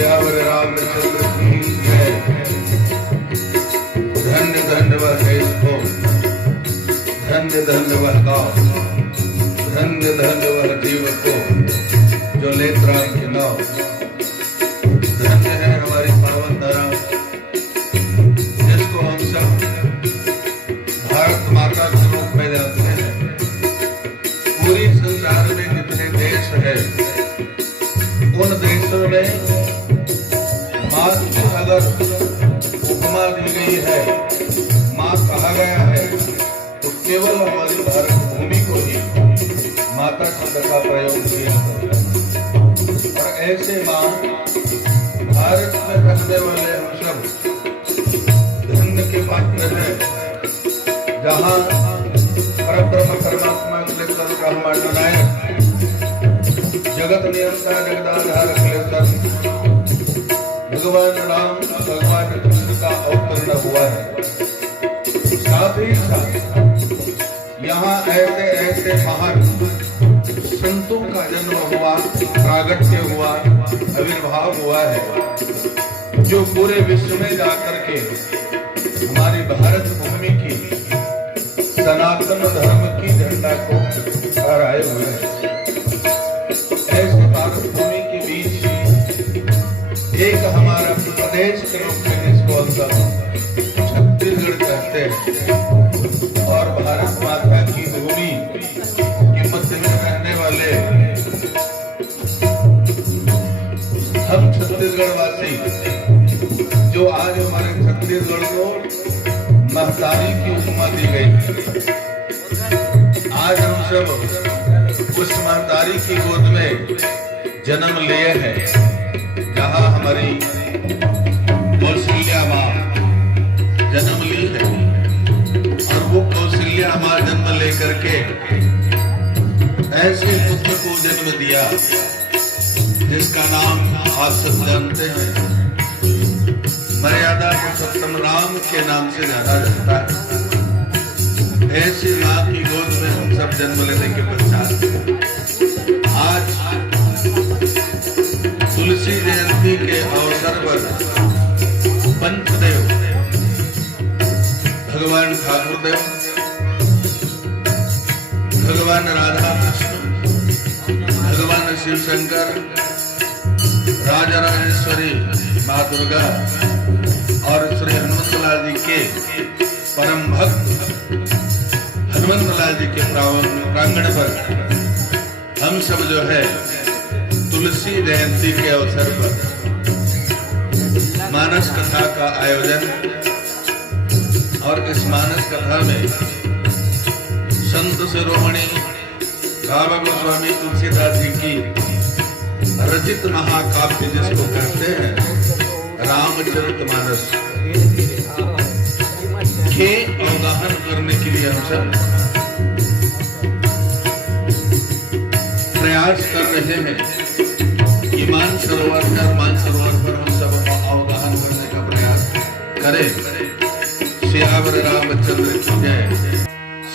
श्यावर रामचंद्र की जय। धन्य धन्य वह देश को, धन्य धन्य वह गाँव, धन्य धन्य वह जीव को जो लेत राम के नाम। धन्य है हमारी पावन धरा, जिसको हम सब भारत माता के रूप में जानते हैं। पूरी संसार में जितने देश है, उन देशों में माँ की अगर उपमा दी गई है, माँ कहा गया है, तो केवल हमारी भारत भूमि को ही माता शब्द का प्रयोग किया है। और ऐसे माँ भारत में रहने वाले हम सब धन्य के पात्र हैं, जहाँ परब्रह्म परमात्मा के लेकर ब्रह्मांड नायक जगत नियंता जगदाधार के लेकर भगवान राम भगवान कृष्ण का अवतरण हुआ है। साथ ही साथ यहाँ ऐसे ऐसे महान संतों का जन्म हुआ, प्रागट्य हुआ, आविर्भाव हुआ है, जो पूरे विश्व में जाकर के हमारी भारत भूमि की सनातन धर्म की झंडा को फहराए हुए हैं। ऐसे भारत भूमि के बीच एक हमारा प्रदेश के रूप में जिसको हम छत्तीसगढ़ कहते हैं, और भारत माता की भूमि के मध्य में रहने वाले हम छत्तीसगढ़ वासी, जो आज हमारे छत्तीसगढ़ को महतारी की उपमा दी गई। आज हम सब उस महतारी की गोद में जन्म लिए हैं, जहाँ हमारी कौशल्या माँ जन्म ली है। और वो कौशल्या माँ जन्म लेकर के ऐसे पुत्र को जन्म दिया जिसका नाम आप सब जानते हैं, मर्यादा पुरुषोत्तम राम के नाम से जाना जाता है। ऐसी माँ की गोद में हम सब जन्म लेने के पश्चात आज तुलसी जयंती के अवसर पर पंचदेव भगवान ठाकुर देव, भगवान राधा कृष्ण, भगवान शिव शंकर, राजा राजेश्वरी माँ दुर्गा और श्री हनुमंतलाल जी के परम भक्त हनुमंतलाल जी के प्रांगण पर हम सब जो है तुलसी जयंती के अवसर पर मानस कथा का आयोजन, और इस मानस कथा में संत शिरोमणि बाबा गोस्वामी तुलसीदास जी की रचित महाकाव्य जिसको कहते हैं रामचरितमानस के अवगाहन करने के लिए हम सब प्रयास कर रहे हैं कि मानसरोवर पर हम सब अवगाहन करने का प्रयास करें। श्यावर रामचंद्र की जय।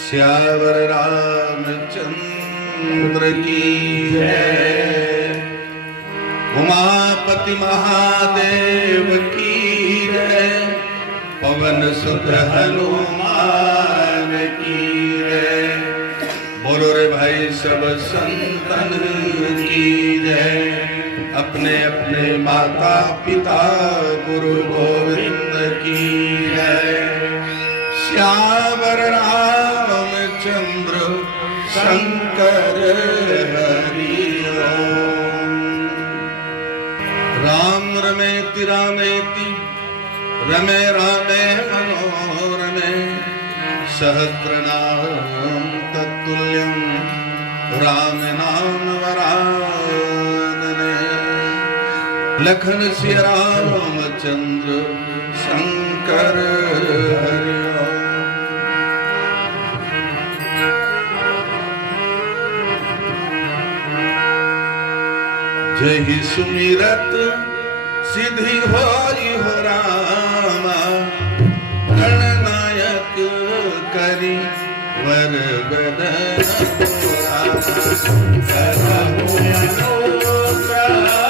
श्यावर रामचंद्र की जय। उमापति महादेव की जय। पवन सुत हनुमान की जय। बोलो रे भाई सब संतन की जय। अपने अपने माता पिता गुरु गोविंद की जय। श्यावर रामचंद्र शंकर हरि ओम। राम रमेति रामेति रमे रामे मनोरमे सहस्रनाम तत्तुल्यं राम नाम वरानने। लखन सिया रामचंद्र शंकर हरि ओम। जय सुमिरत सिद्धि होई हो रामा। गणनायक करी वर बदन रामा।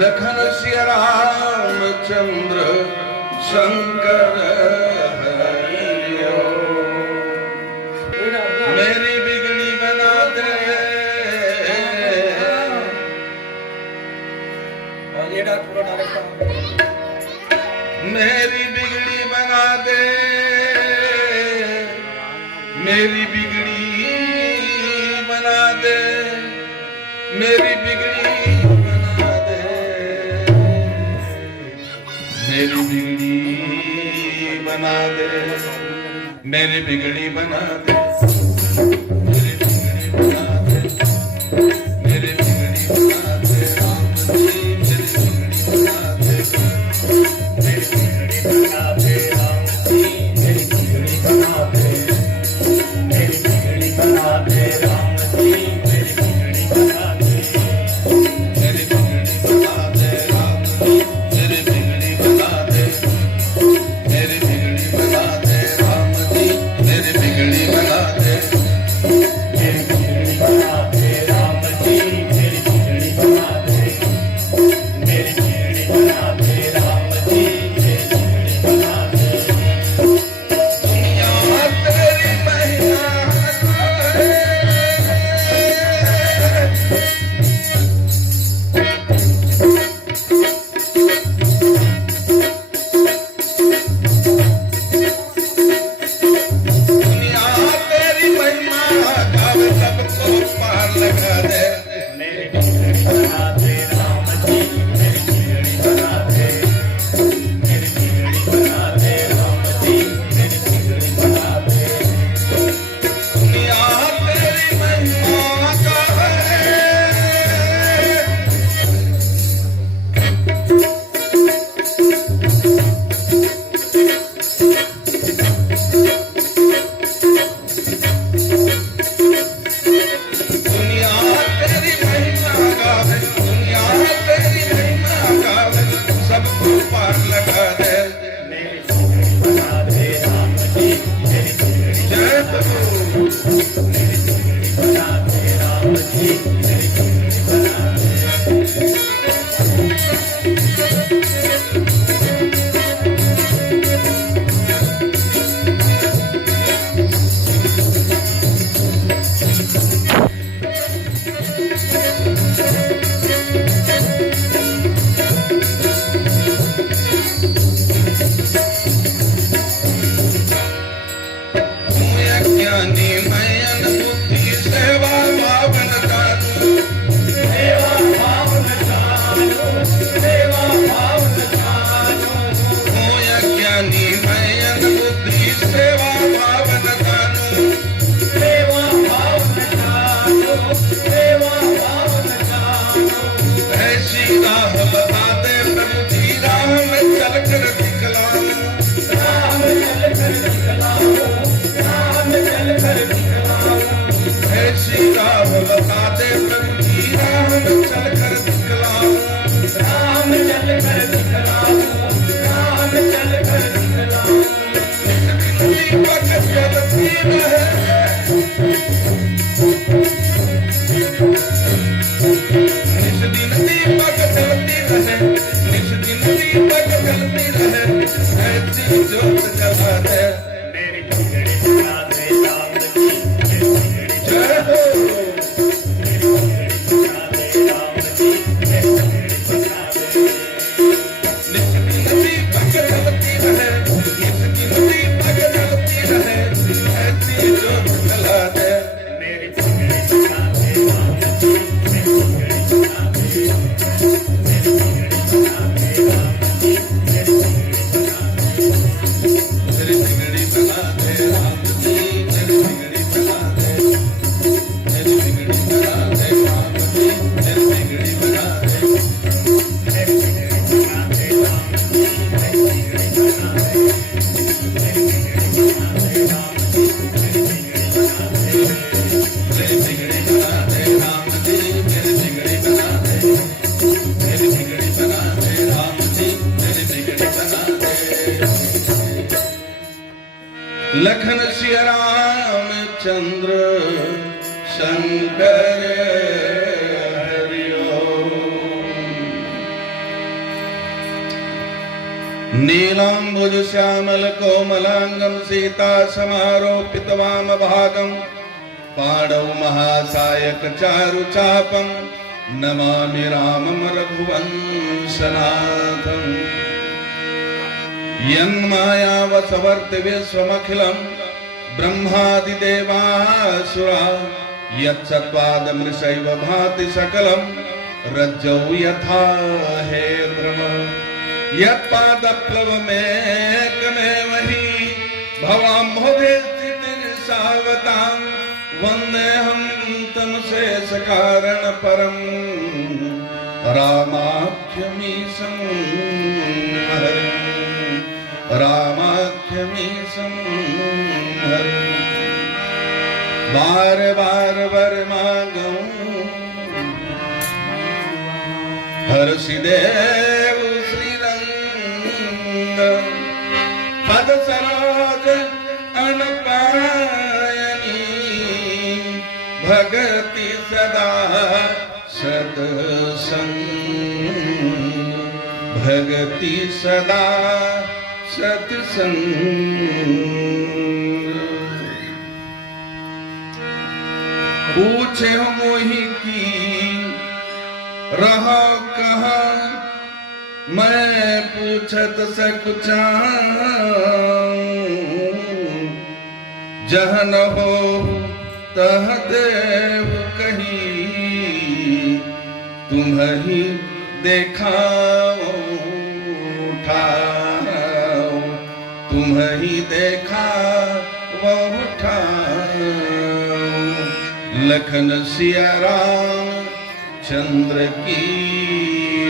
लखन सिया रामचंद्र शंकर हरियो मेरी बिगड़ी बना दे मेरी बिगड़ी बना दे मेरी बिगड़ी बना दे मेरी बिगड़ी मेरी बिगड़ी बना दे मेरी बिगड़ी बना दे मेरी बिगड़ी बना दे मेरी बिगड़ी बना दे राम जी मेरी बिगड़ी बना दे मेरी बिगड़ी बना दे राम जी मेरी बिगड़ी बना दे मेरी बिगड़ी बना दे राम जी मेरी बिगड़ी बना दे मेरी बिगड़ी बना दे राम जी मेरी बिगड़ी बना दे मेरी बिगड़ी बना दे राम जी मेरी बिगड़ी बना जलती रहे, ऐसी ज्योत जला दे। मेरी बिगड़ी बना दे राम जी, मेरी बिगड़ी जय हो। बना दे राम जी, मेरी बिगड़ी बना दे। निचली नदी पग जलती रहे, निचली नदी पग जलती रहे, ऐसी ज्योत जला दे। मेरी बिगड़ी बना दे राम जी, मेरी बिगड़ी बना दे। मेरी बिगड़ी बना दे राम जी, मेरी बिगड़ी बना दे। मेरी बिगड़ी बना दे राम जी, मेरी बिगड़ी बना दे। मेरी बिगड़ी बना दे राम जी, मेरी बिगड़ी बना दे। मेरी बिगड़ी बना दे राम जी, मेरी बिगड़ी बना दे। मेरी बिगड़ी बना दे राम जी, मेरी बिगड़ी बना दे। मेरी बिगड़ी बना दे राम जी, मेरी बिगड़ी बना दे। मेरी बिगड़ी बना दे राम जी, मेरी बिगड़ी बना दे। लखन सिया राम चंद्र शंकर हरि ओम। नीलांबुज श्यामल कोमलांगम सीता समारोपित वाम भागम पाणौ महासायक चारु चापम नमामि रामं रघुवंशनाथम्। यन्मायावसवर्ति विश्वमखिलं ब्रह्मादिदेवासुरा यत्सत्त्वादमृषैव भाति सकलं रज्जौ यथा हेर्मम। यत्पादप्लवमेकमेव हि भवाम्भोधे स्थितिर्सावतां वन्देऽहं तं शेषकारणपरं रामाख्यमीशं हरिं। रामाख्यमीशं हरिं। बार बार वर मांगूं हर्षिदेव श्रीरंग पद सरोज अनपायनी भगति सदा सत्संग। भगति सदा सत्संग। पूछे हो मोहि की रहो कहा मैं पूछत सकुचाऊं। जह न हो तह देव कहीं तुम्हें देखाओ ठाओ। तुम्हें देखा वो ठाओ। लखन सिया राम चंद्र की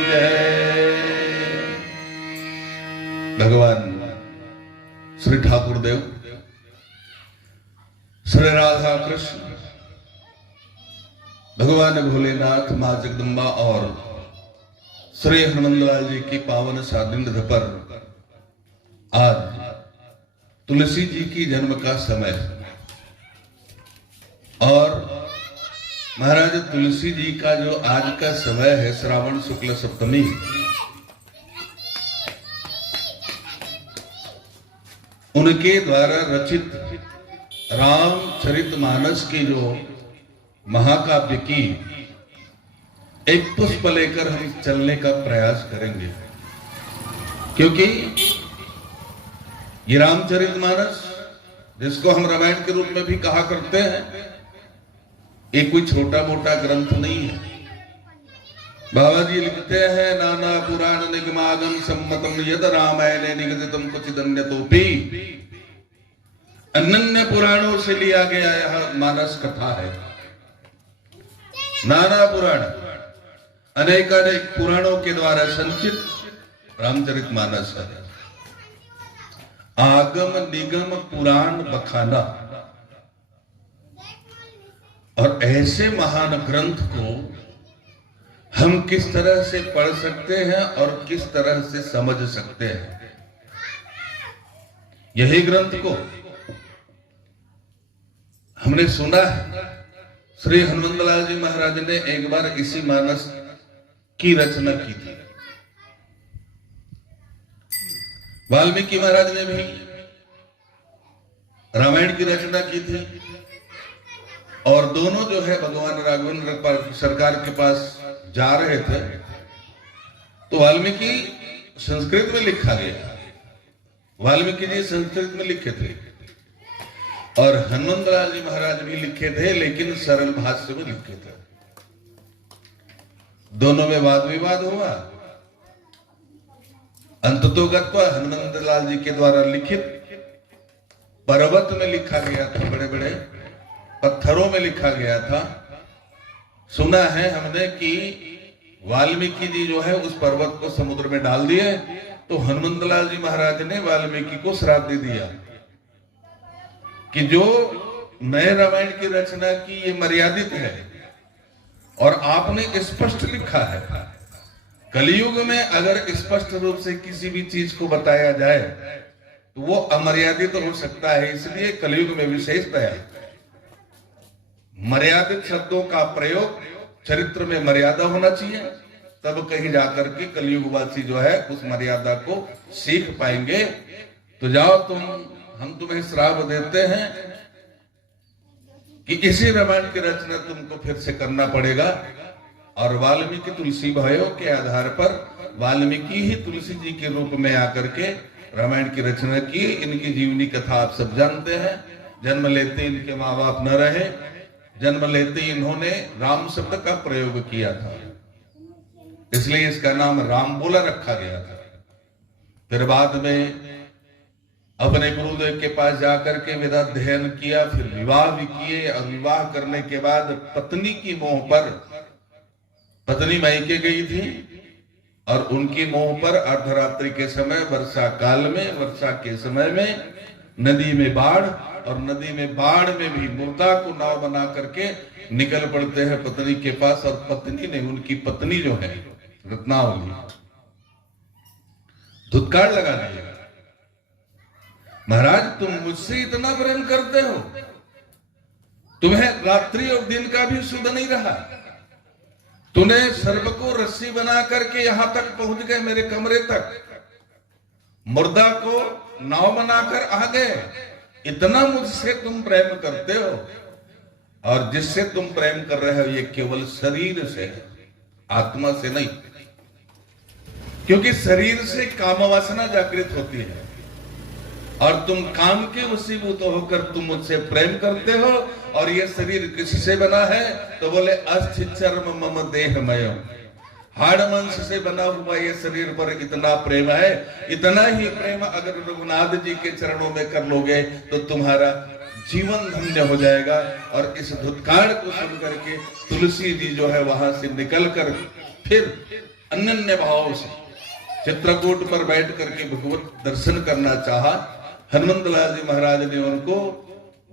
जय। भगवान श्री ठाकुर देव, श्री राधा कृष्ण, भगवान भोलेनाथ, मां जगदम्बा और श्री हनुमंतलाल जी की पावन सानिध्य पर आज तुलसी जी की जन्म का समय और महाराज तुलसी जी का जो आज का समय है श्रावण शुक्ल सप्तमी, उनके द्वारा रचित रामचरितमानस की जो महाकाव्य की एक पुष्प लेकर हम चलने का प्रयास करेंगे। क्योंकि ये रामचरितमानस, जिसको हम रामायण के रूप में भी कहा करते हैं, ये कोई छोटा मोटा ग्रंथ नहीं है। बाबा जी लिखते हैं नाना पुराण निगमागम सम्मतम यद रामायण निगदितम क्वचिदन्यतोपि। अनन्य पुराणों से लिया गया यह मानस कथा है। नाना पुराण, अनेकानेक पुराणों के द्वारा संचित रामचरितमानस है। आगम निगम पुराण बखाना, और ऐसे महान ग्रंथ को हम किस तरह से पढ़ सकते हैं और किस तरह से समझ सकते हैं, यही ग्रंथ को हमने सुना है। श्री हनुमंतलाल जी महाराज ने एक बार इसी मानस की रचना की थी। वाल्मीकि महाराज ने भी रामायण की रचना की थी और दोनों जो है भगवान राघवेंद्र सरकार के पास जा रहे थे तो वाल्मीकि संस्कृत में लिखा गया, वाल्मीकि जी संस्कृत में लिखे थे और हनुमंतलाल जी महाराज भी लिखे थे लेकिन सरल भाषा में लिखे थे। दोनों में वाद विवाद हुआ, अंततोगत्वा हनुमंतलाल जी के द्वारा लिखित पर्वत में लिखा गया था, बड़े बड़े पत्थरों में लिखा गया था। सुना है हमने कि वाल्मीकि जी जो है उस पर्वत को समुद्र में डाल दिए तो हनुमंतलाल जी महाराज ने वाल्मीकि को श्राप दे दिया कि जो नए रामायण की रचना की ये मर्यादित है और आपने स्पष्ट लिखा है। कलयुग में अगर स्पष्ट रूप से किसी भी चीज को बताया जाए तो वो अमर्यादित हो सकता है, इसलिए कलयुग में विशेषता है मर्यादित शब्दों का प्रयोग, चरित्र में मर्यादा होना चाहिए, तब कहीं जाकर के कलयुगवासी जो है उस मर्यादा को सीख पाएंगे। तो जाओ हम तुम्हें श्राप देते हैं कि इसी रामायण की रचना तुमको फिर से करना पड़ेगा। और वाल्मीकि तुलसी भाइयों के आधार पर वाल्मीकि ही तुलसी जी के रूप में आकर के रामायण की रचना की। इनकी जीवनी कथा आप सब जानते हैं। जन्म लेते इनके माँ बाप न रहे, जन्म लेते इन्होंने राम शब्द का प्रयोग किया था, इसलिए इसका नाम राम बोला रखा गया था। फिर बाद में अपने गुरुदेव के पास जाकर के वेदाध्ययन किया, फिर विवाह भी किए और विवाह करने के बाद पत्नी की मोह पर, पत्नी मायके गई थी और उनकी मोह पर अर्धरात्रि के समय वर्षा काल में, वर्षा के समय में नदी में बाढ़, और नदी में बाढ़ में भी मुर्दा को नाव बना करके निकल पड़ते हैं पत्नी के पास। और पत्नी ने, उनकी पत्नी जो है रत्नावली, धुतकार लगा दिया, महाराज तुम मुझसे इतना प्रेम करते हो, तुम्हें रात्रि और दिन का भी सुध नहीं रहा, तूने सर्प को रस्सी बना करके यहां तक पहुंच गए मेरे कमरे तक, मुर्दा को नाव बनाकर आ गए, इतना मुझसे तुम प्रेम करते हो। और जिससे तुम प्रेम कर रहे हो ये केवल शरीर से, आत्मा से नहीं, क्योंकि शरीर से काम वासना जागृत होती है और तुम काम के वशीभूत होकर तुम मुझसे प्रेम करते हो। और ये शरीर किससे बना है? तो बोले अस्थि चर्म मम देहमय, हाड़ मांस से बना हुआ ये शरीर पर इतना प्रेम है। इतना ही प्रेम अगर रघुनाथ जी के चरणों में कर लोगे तो तुम्हारा जीवन धन्य हो जाएगा। और इस धुतकार को सुन करके तुलसी जी जो है वहां से निकल कर फिर अनन्य भाव से चित्रकूट पर बैठ करके भगवत दर्शन करना चाहा। हनुमंतलाल जी महाराज ने उनको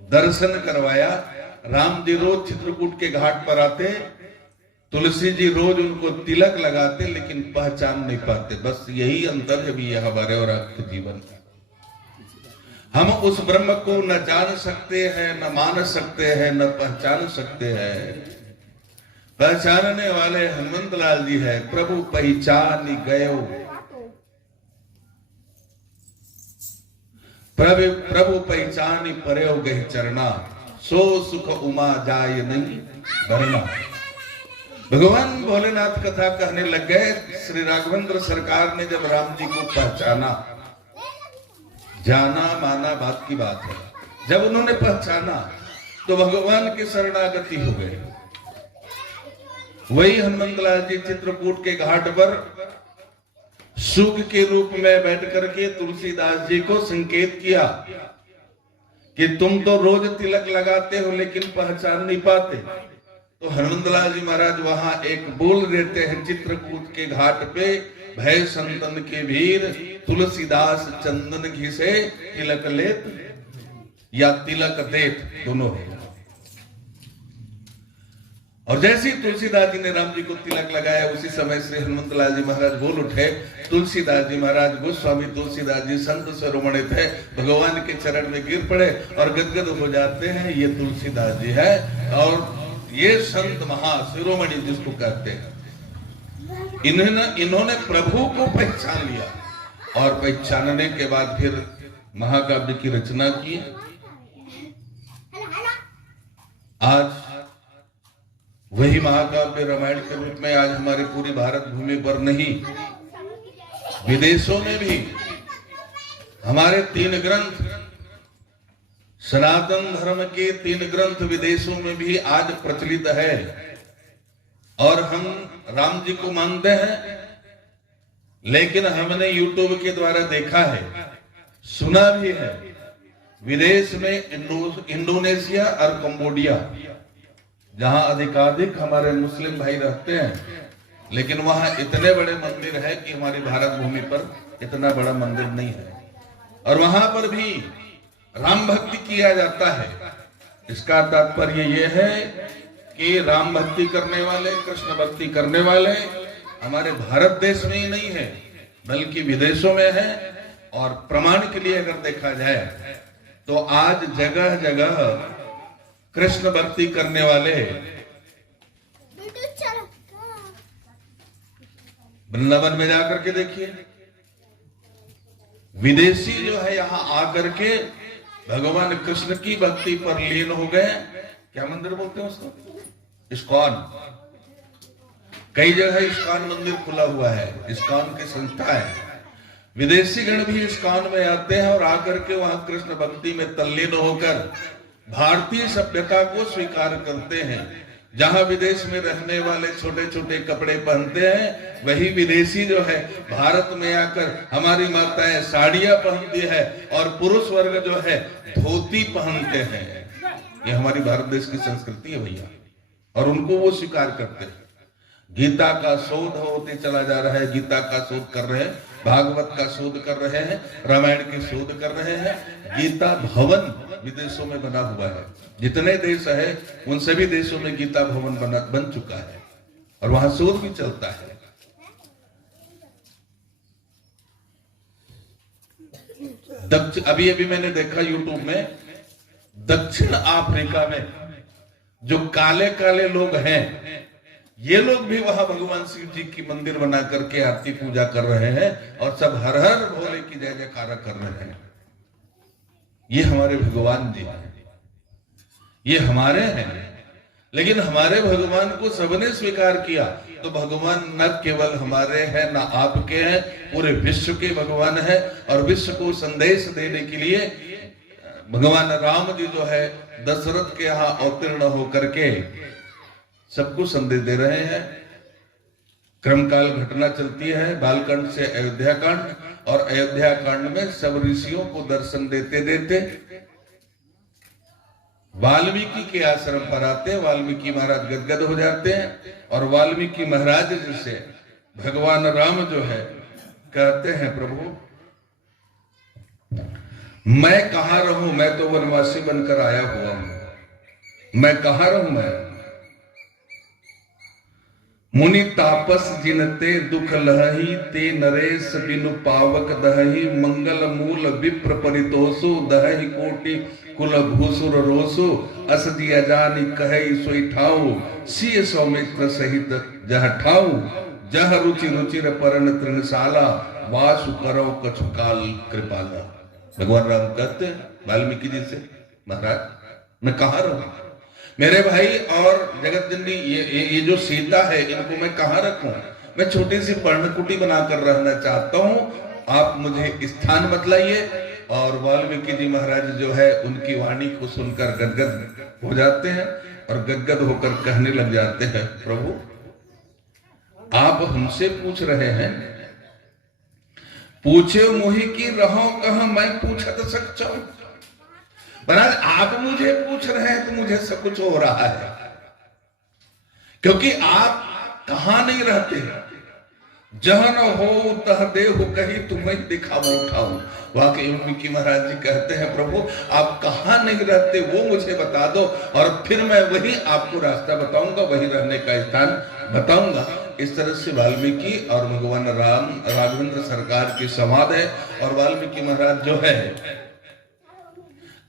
दर्शन करवाया। राम जी रोज चित्रकूट के घाट पर आते, तुलसी जी रोज उनको तिलक लगाते, लेकिन पहचान नहीं पाते। बस यही अंतर है भी हमारे और आपके जीवन का। हम उस ब्रह्म को न जान सकते हैं, न मान सकते हैं, न पहचान सकते हैं। पहचानने वाले हनुमंतलाल जी है। प्रभु पहचान गयो, प्रभु पहचानी पर्यो गहि चरना, सो सुख उमा जाय नहीं भरना। भगवान भोलेनाथ कथा कहने लग गए। श्री राघवेंद्र सरकार ने जब राम जी को पहचाना, जाना माना बात की बात है, जब उन्होंने पहचाना तो भगवान की शरणागति हो गए। वही हनुमंतलाल जी चित्रकूट के घाट पर सुख के रूप में बैठ करके तुलसीदास जी को संकेत किया कि तुम तो रोज तिलक लगाते हो लेकिन पहचान नहीं पाते। तो हनुमंतलाल जी महाराज वहां एक बोल देते हैं, चित्रकूट के घाट पे भय संतन के वीर, तुलसीदास चंदन घिसे तिलक लेत या तिलक देत, दोनों है। और जैसे ही तुलसीदास जी ने राम जी को तिलक लगाया, उसी समय से हनुमंतलाल जी महाराज बोल उठे। तुलसीदास जी महाराज, गोस्वामी तुलसीदास जी संत शिरोमणि थे, भगवान के चरण में गिर पड़े और गदगद हो जाते हैं। ये तुलसीदास जी है और ये संत महा शिरोमणि जिसको कहते हैं, इन्होंने प्रभु को पहचान लिया और पहचानने के बाद फिर महाकाव्य की रचना की। आज वही महाकाव्य रामायण के रूप में आज हमारी पूरी भारत भूमि पर नहीं, विदेशों में भी हमारे 3 ग्रंथ, सनातन धर्म के 3 ग्रंथ विदेशों में भी आज प्रचलित है। और हम राम जी को मानते हैं, लेकिन हमने यूट्यूब के द्वारा देखा है, सुना भी है, विदेश में इंडोनेशिया और कंबोडिया, जहां अधिकाधिक हमारे मुस्लिम भाई रहते हैं, लेकिन वहां इतने बड़े मंदिर है कि हमारी भारत भूमि पर इतना बड़ा मंदिर नहीं है, और वहां पर भी राम भक्ति किया जाता है। इसका तात्पर्य यह है कि राम भक्ति करने वाले, कृष्ण भक्ति करने वाले हमारे भारत देश में ही नहीं है, बल्कि विदेशों में है। और प्रमाण के लिए अगर देखा जाए तो आज जगह जगह कृष्ण भक्ति करने वाले, वृंदावन में जाकर के देखिए, विदेशी जो है यहां आकर के भगवान कृष्ण की भक्ति पर लीन हो गए। क्या मंदिर बोलते हैं उसको? इस्कॉन। कई जगह इस्कॉन मंदिर खुला हुआ है, इस्कॉन की संस्था है। विदेशी गण भी इस्कॉन में आते हैं और आकर के वहां कृष्ण भक्ति में तल्लीन होकर भारतीय सभ्यता को स्वीकार करते हैं। जहां विदेश में रहने वाले छोटे छोटे कपड़े पहनते हैं, वही विदेशी जो है भारत में आकर हमारी माताएं साड़ियां पहनती है और पुरुष वर्ग जो है धोती पहनते हैं। ये हमारी भारत देश की संस्कृति है भैया, और उनको वो स्वीकार करते हैं। गीता का शोध होते चला जा रहा है, गीता का शोध कर रहे हैं, भागवत का शोध कर रहे हैं, रामायण की शोध कर रहे हैं। गीता भवन विदेशों में बना हुआ है, जितने देश है उन सभी देशों में गीता भवन बन चुका है, और वहां शोध भी चलता है। अभी अभी मैंने देखा यूट्यूब में, दक्षिण अफ्रीका में जो काले काले लोग हैं, ये लोग भी वहां भगवान शिव जी की मंदिर बना करके आरती पूजा कर रहे हैं और सब हर हर भोले की जय जयकारा कर रहे हैं। ये हमारे भगवान जी हैं, ये हमारे हैं। लेकिन हमारे भगवान को सबने स्वीकार किया, तो भगवान न केवल हमारे हैं, न आपके हैं, पूरे विश्व के भगवान है। और विश्व को संदेश देने के लिए भगवान राम जी जो है दशरथ के यहाँ अवतीर्ण होकर के सबको संदेश दे रहे हैं। क्रमकाल घटना चलती है, बालकांड से अयोध्या कांड, और अयोध्या कांड में सब ऋषियों को दर्शन देते देते वाल्मीकि के आश्रम पर आते हैं। वाल्मीकि महाराज गदगद हो जाते हैं, और वाल्मीकि महाराज जी से भगवान राम जो है कहते हैं, प्रभु मैं कहां रहूं, मैं तो वनवासी बनकर आया हुआ हूं, मैं कहां रहूं? मैं मुनि तापस जिनते दुख लहही, ते नरेश बिनु पावक दहही, मंगल मूल विप्र परितोषु, दहही कोटि कुल भूसुर रोसु, अस दिया जानी कहे सोई ठाऊ, सिय सौमित्र सहित जह ठाऊ, जह रुचि रुचिर परण तृणशाला, वासु करो कछुकाल कृपाला। भगवान राम कहते हैं वाल्मीकि जी से, महाराज मैं कहां रहूं? मेरे भाई और जगत जननी ये जो सीता है, इनको मैं कहां रखूं? मैं छोटी सी पर्णकुटी बनाकर रहना चाहता हूं, आप मुझे स्थान बतलाइए। और वाल्मीकि जी महाराज जो है उनकी वाणी को सुनकर गदगद हो जाते हैं, और गदगद होकर कहने लग जाते हैं, प्रभु आप हमसे पूछ रहे हैं, पूछे मोहि की रहो कहां, मैं पूछत सच्चा। महाराज आप मुझे पूछ रहे हैं तो मुझे सब कुछ हो रहा है, क्योंकि आप कहां नहीं रहते। जहां न हो तह देहु कहीं तुम्हें दिखावा उठाऊं। वाकई वाल्मीकि महाराज जी कहते हैं, प्रभु आप कहां नहीं रहते वो मुझे बता दो, और फिर मैं वही आपको रास्ता बताऊंगा, वही रहने का स्थान बताऊंगा। इस तरह से वाल्मीकि और भगवान राम राघवेंद्र सरकार की संवाद है। और वाल्मीकि महाराज जो है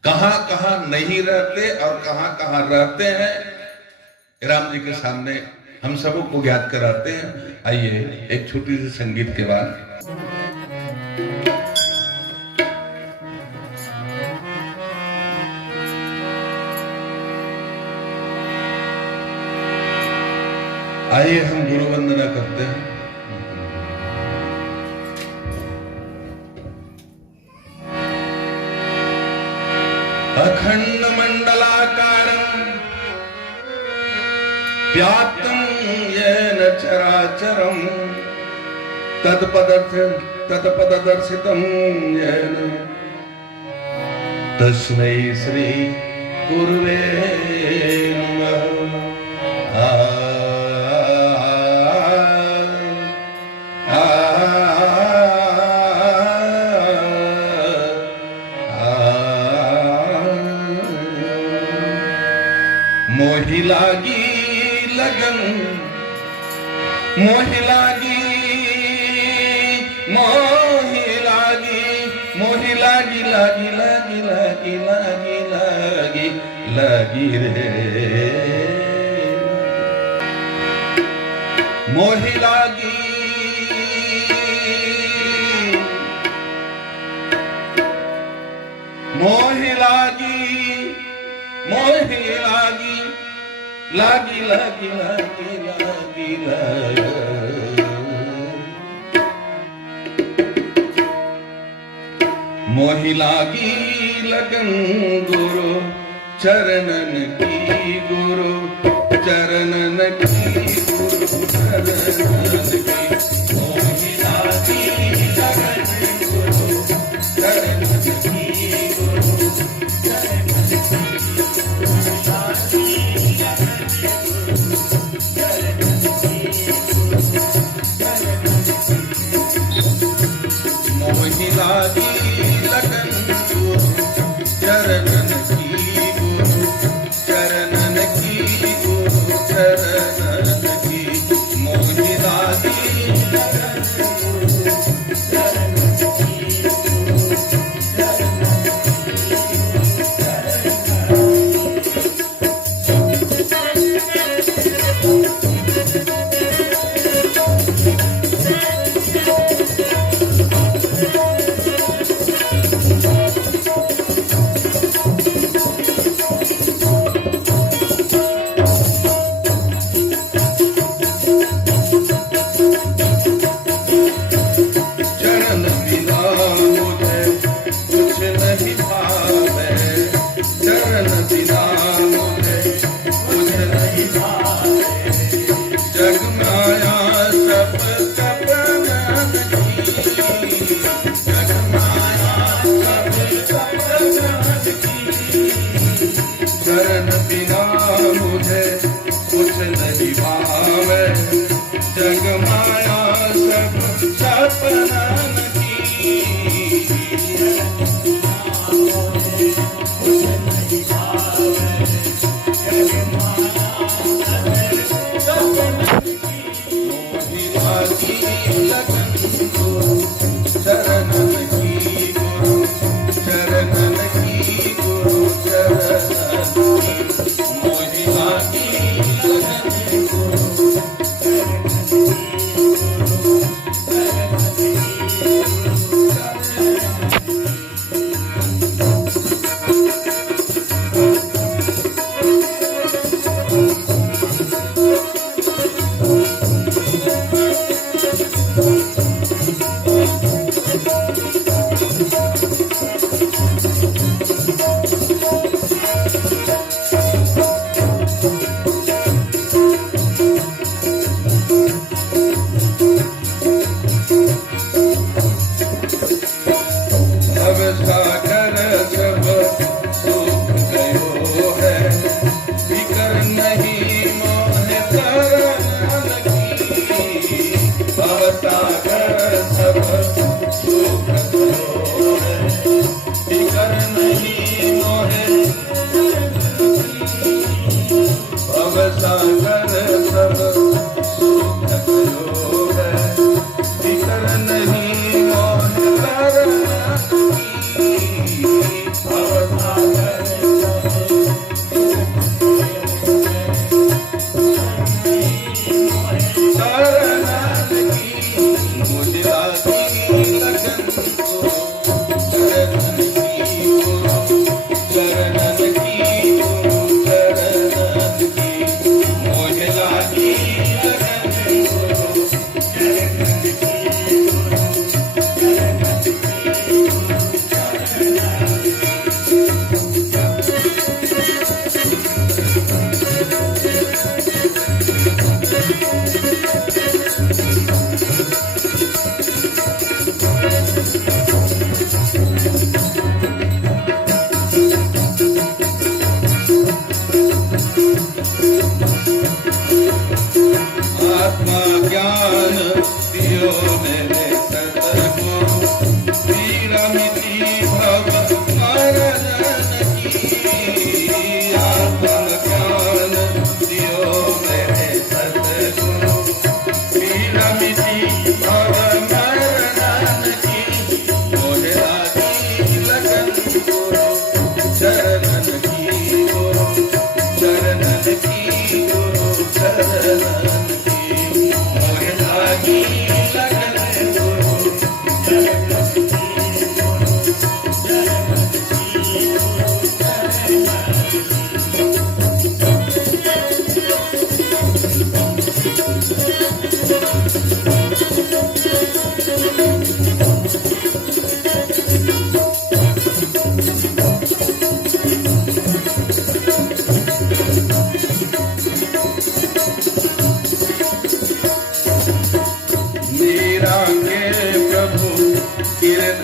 कहां कहां नहीं रहते और कहां कहां रहते हैं, राम जी के सामने हम सबको ज्ञात कराते हैं। आइए एक छोटी सी संगीत के बाद आइए हम गुरु वंदना करते हैं। अखंड मंडलाकारं व्याप्तं येन चराचरं तत्पददर्शितं येन तस्मै श्री गुरुवे नमः। मोहि लागी लगन, मोहि लागी, मोहि लागी, मोहि लागी, लागी लागी लागी लागी लागी लागी रे, मोहि लागी, मोहि लागी, मोहि लागी, लागी लागी लागी लागी लागी, मोहि लागी लगन गुरु चरणन की, गुरु चरणन की, गुरु चरणन की, मोहि लागी लगन गुरु चरणन की, गुरु चरणन की, मोहि लागी लगन गुरु चरणन की, गुरु चरणन की, गुरु चरणन की, मोहि लागी लगन गुरु चरणन की, गुरु चरणन की,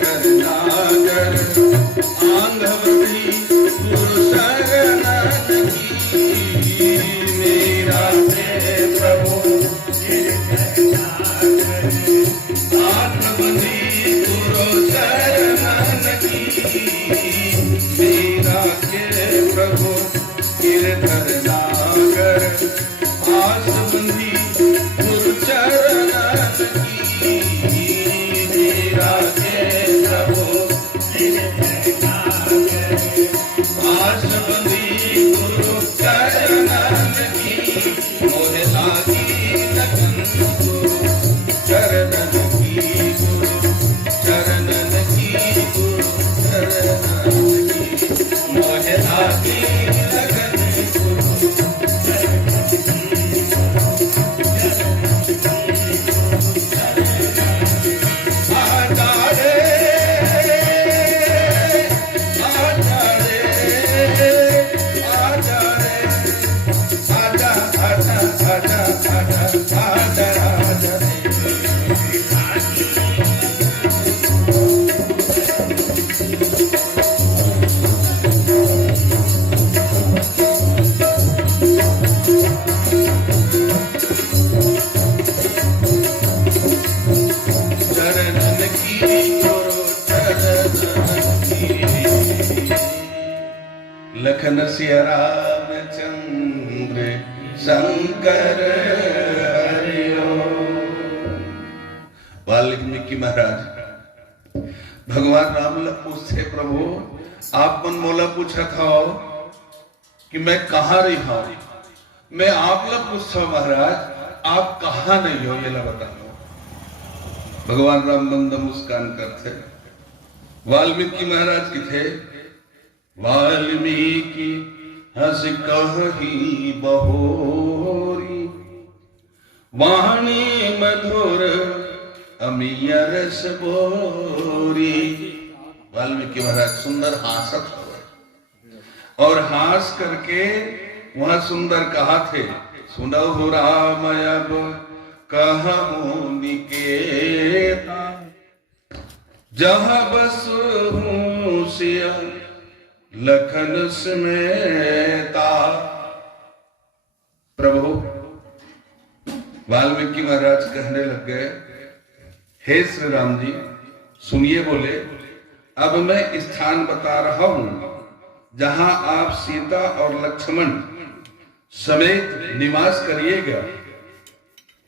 करनागर आंधवती गुरु शरणन की मेरा से प्रभु आंधवती गुरु शरणन की मेरा के प्रभु गिरधर नागर आसबंदी गुरु चरणन की मेरा के प्रभु आसबंदी गुरु चरणन की मोहे लागी लगन गुरु चरणन की गुरु चरणन की गुरु चरणन की मोहे लागी लगन लखन सिया रामचंद्र शंकर हरिओ। वाल्मीकि महाराज भगवान राम पूछते प्रभु आप मन मोला पूछ रखा हो कि मैं कहाँ रही हूं, मैं आप लोग पूछता महाराज आप कहाँ नहीं हो ये ला बताओ। भगवान राम बंद मुस्कान करते। वाल्मीकि महाराज की थे वाल्मीकि हंस कही बहोरी वाणी मधुर अमीय रस बोरी। वाल्मीकि महाराज सुंदर हासत हो और हास करके वहां सुंदर कहा थे सुनो हो राम अब कहूं निकेता जहां बस हूं सिया लखन समेता। प्रभु वाल्मीकि महाराज कहने लग गए हे श्री राम जी सुनिए बोले अब मैं स्थान बता रहा हूं जहां आप सीता और लक्ष्मण समेत निवास करिएगा।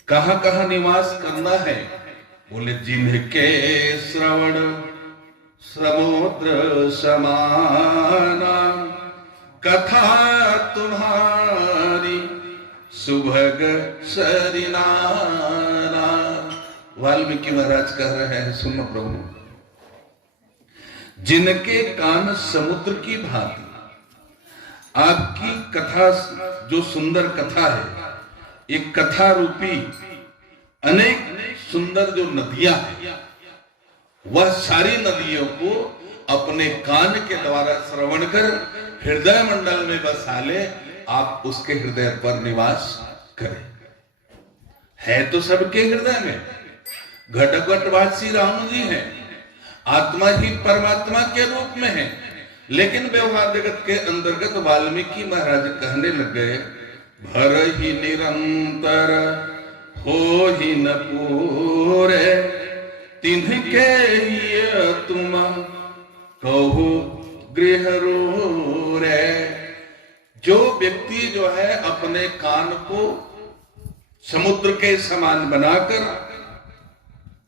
कहां कहां निवास करना है बोले जिनके श्रवण समुद्र समाना कथा तुम्हारी सुभग सरिनाना। वाल्मीकि महाराज कह रहे हैं सुनो प्रभु जिनके कान समुद्र की भांति आपकी कथा जो सुंदर कथा है एक कथा रूपी अनेक सुंदर जो नदियां हैं वह सारी नदियों को अपने कान के द्वारा श्रवण कर हृदय मंडल में बसा ले आप उसके हृदय पर निवास करें। है तो सबके हृदय में घटघटवासी राम जी हैं आत्मा ही परमात्मा के रूप में है लेकिन व्यवहार जगत के अंतर्गत वाल्मीकि महाराज कहने लग गए भर ही निरंतर हो ही न पूरे तिनके तुम कहो गृह रो रे। जो व्यक्ति जो है अपने कान को समुद्र के समान बनाकर